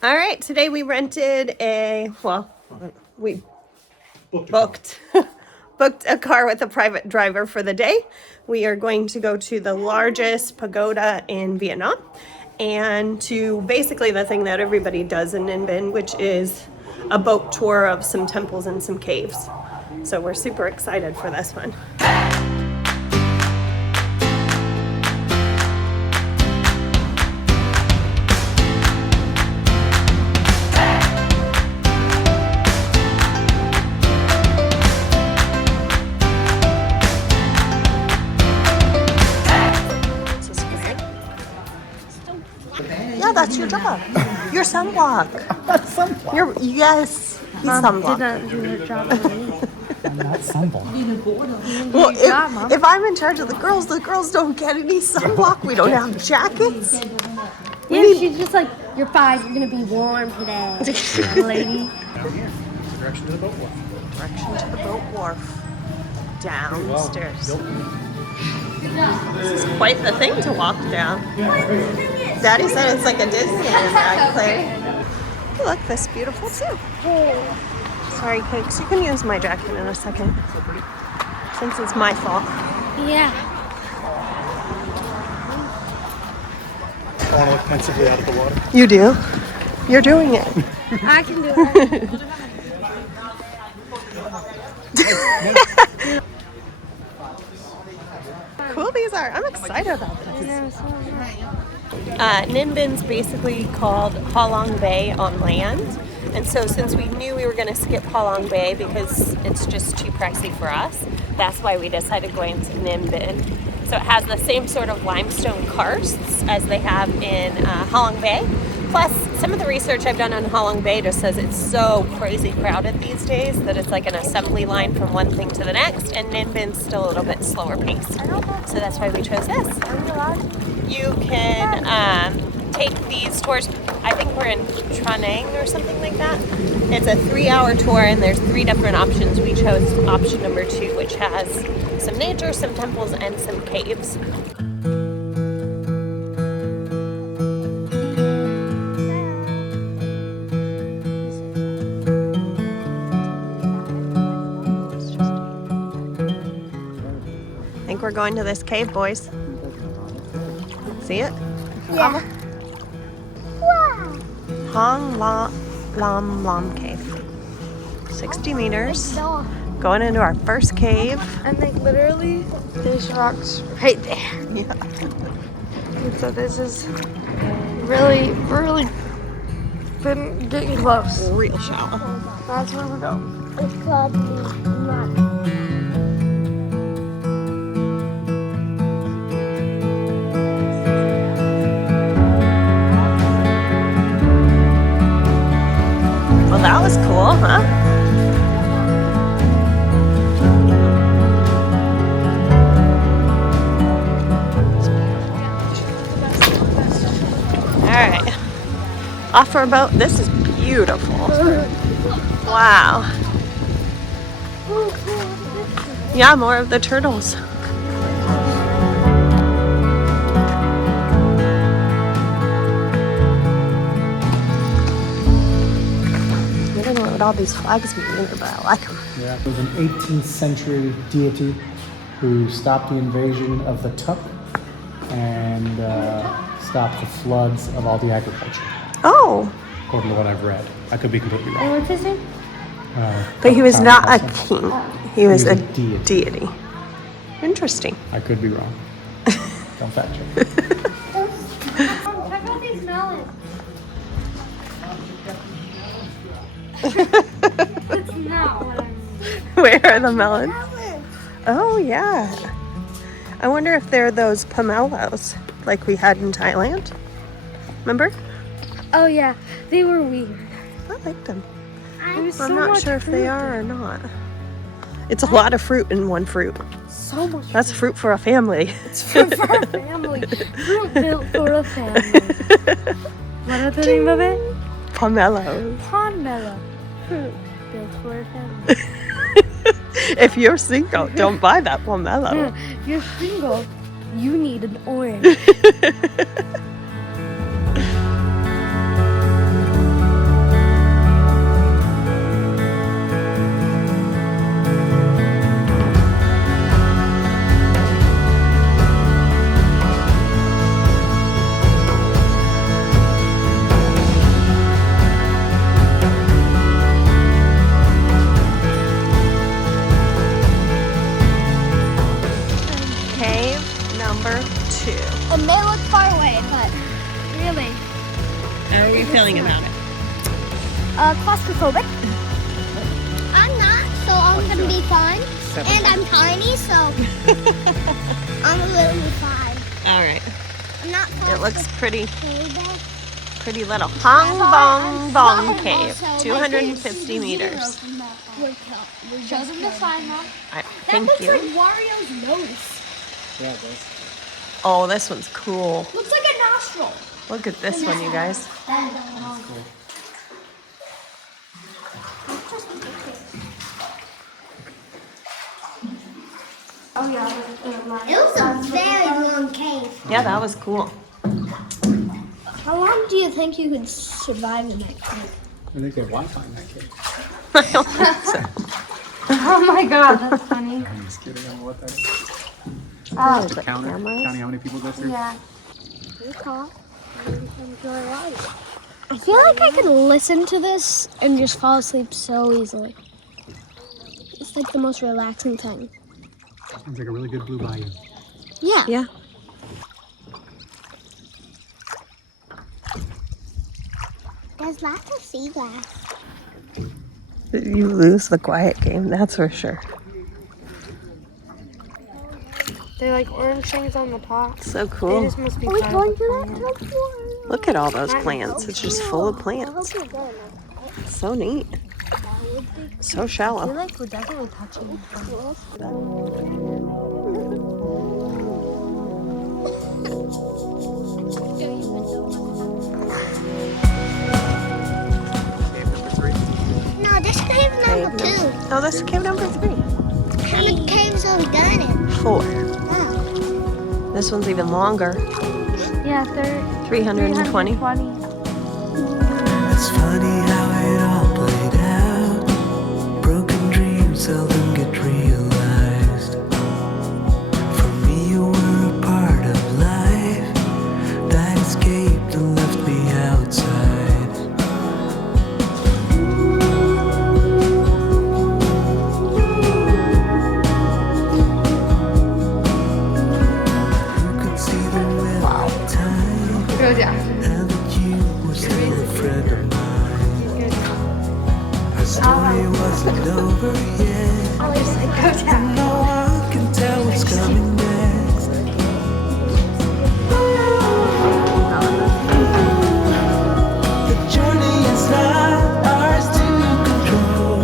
All right, today we rented we booked a car with a private driver for the day. We are going to go to the largest pagoda in Vietnam and to basically the thing that everybody does in Ninh Binh, which is a boat tour of some temples and some caves. So we're super excited for this one. Yeah, that's your job. Your sunblock. Sunblock. Yes, he's sunblock. Didn't do her job for me. I'm not sunblock. Well, if I'm in charge of the girls don't get any sunblock. We don't have jackets. Yeah, she's just like, you're fine. You're gonna be warm today, lady. Down here. Direction to the boat wharf. Direction to the boat wharf. Downstairs. This is quite the thing to walk down. Daddy said it's like a Disneyland ride, Claire. Look, this is beautiful too. Sorry, Cakes. You can use my jacket in a second, since it's my fault. Yeah. I want to look pensively out at the water. You do? You're doing it. I can do it. Cool these are. I'm excited about this. Yeah, so Ninh Binh basically called Halong Bay on land. And so since we knew we were going to skip Halong Bay because it's just too pricey for us, that's why we decided going to Ninh Binh. So it has the same sort of limestone karsts as they have in Halong Bay. Plus, some of the research I've done on Halong Bay just says it's so crazy crowded these days that it's like an assembly line from one thing to the next, and Ninh Binh's still a little bit slower paced. So that's why we chose this. You can take these tours. I think we're in Tra Nang or something like that. It's a 3-hour tour, and there's 3 different options. We chose option number 2, which has some nature, some temples, and some caves. I think we're going to this cave, boys. See it? yeah. Hong Lam Lam Cave. 60 meters. Going into our first cave. And like literally, there's rocks right there. Yeah. And so this is really been getting close. Real shallow. That's where we're going. It's called not. Well, that was cool, huh? All right. Off our boat. This is beautiful. Wow. Yeah, more of the turtles. I don't know what all these flags mean either, but I like them. Yeah. It was an 18th century deity who stopped the invasion of the Tuk and stopped the floods of all the agriculture, Oh, according to what I've read. I could be completely wrong. And what's his name? but he was Tom not a Hudson. king. He was a deity. deity. Interesting. I could be wrong. Don't fact check. Check out these melons. It's not what I'm. Where are the melons? Oh, yeah. I wonder if they're those pomelos like we had in Thailand. Remember? Oh yeah, they were weird. I liked them. There's I'm so not much sure if they fruit. are or not. It's a lot of fruit in one fruit. So much. That's fruit for a family. It's fruit for a family. Fruit built for a family. What is the name of it? Pomelos. Pomelo. Fruit built for a family. If you're single, don't buy that pomelo. If you're single, you need an orange. feeling about it? Claustrophobic. I'm not, so I'm gonna be fine. And I'm tiny, so I'm a little fine. All right. I'm not It looks pretty claustrophobic. pretty little. Halong Bay Cave, 250 meters. Show them the sign, Mom. Thank you. Wario's nose. Yeah, it does. Oh, this one's cool. Looks like a nostril. Look at this one, you guys. Oh yeah. It was a very long cave. Yeah, that was cool. How long do you think you could survive in that cave? I think they have Wi-Fi in that cave. I don't think so. Oh my god, that's funny. I'm just kidding. I don't know what that is. Oh, The counter, counting how many people go through. yeah. I feel like I can listen to this and just fall asleep so easily. It's like the most relaxing thing. Sounds like a really good blue bayou. Yeah. Yeah. There's lots of sea glass. You lose the quiet game, that's for sure. They're like orange things on the top. So They cool. just must be Are we fun. going to that before? Look at all those plants. It's just full of plants. So neat. So I feel shallow. like we're definitely touching them. Cave number 3. No, this cave number 2. Oh, that's cave number 3. How many caves have we done in? 4. Oh. This one's even longer. Yeah, they're 320. 320. It's funny how it all played out. Broken dreams seldom get realized. For me, you were a part of life that escaped and left me outside. You could see the will of time. And that you were still a friend of mine. Our story wasn't over yet. And no one can tell what's coming next. The journey is not ours to control.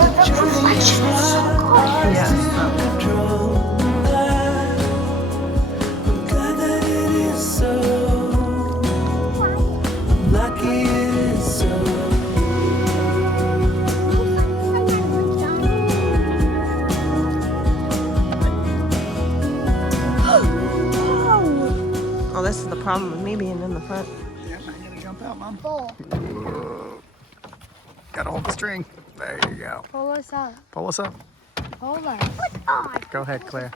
The journey is not ours to control. I'm glad that it is so. I'm lucky it is so. Oh, this is the problem with me being in the front. Yeah, now you gotta jump out, Mom. Full. Gotta hold the string. There you go. Pull us up. Pull us up. Hold us. Go ahead, Claire.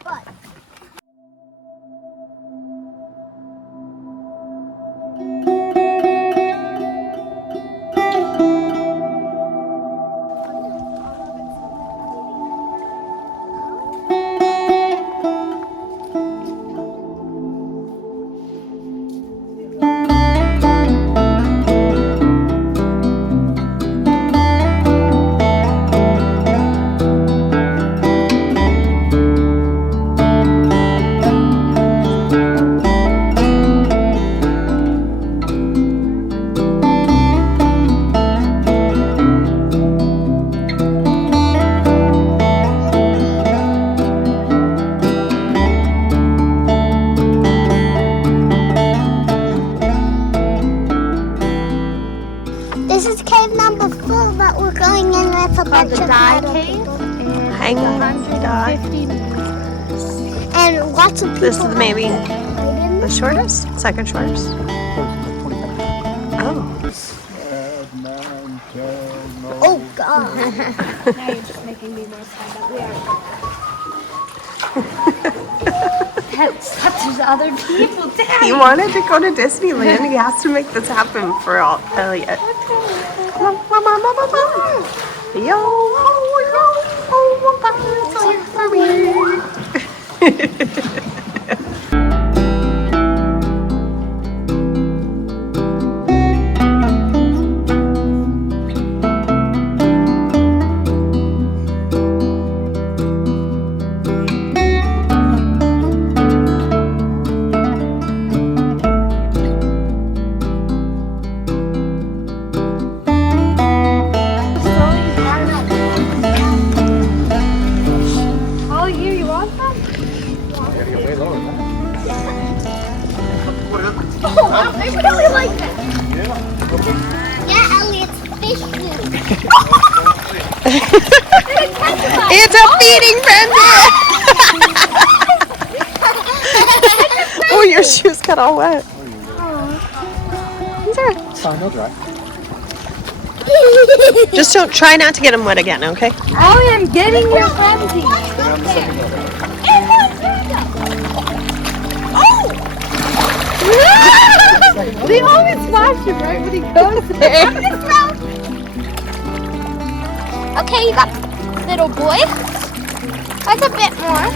This is cave number 4, but we're going in with a bunch of other people. Hang die. 150 meters. And lots of people. This is maybe in the shortest? Second shortest? Oh. Oh, God. Now you're just making me more sad that we are. There's other people. Dad. He wanted to go to Disneyland. He has to make this happen for Elliot. Come on, come on, come on, come on. Yo, it's all for me. Oh, wow, I really like that. Yeah, Elliot's fish food. It's a feeding frenzy! Oh, your shoes got all wet. It's fine, they'll dry. Just don't try not to get them wet again, okay? I am getting your frenzy. They always smash him right when he goes there. Okay, you got little boy. That's a bit more.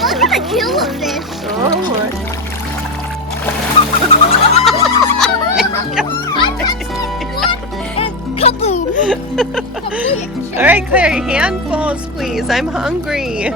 Look at the kill of this. Kaboom! All right, Claire, handfuls, please. I'm hungry.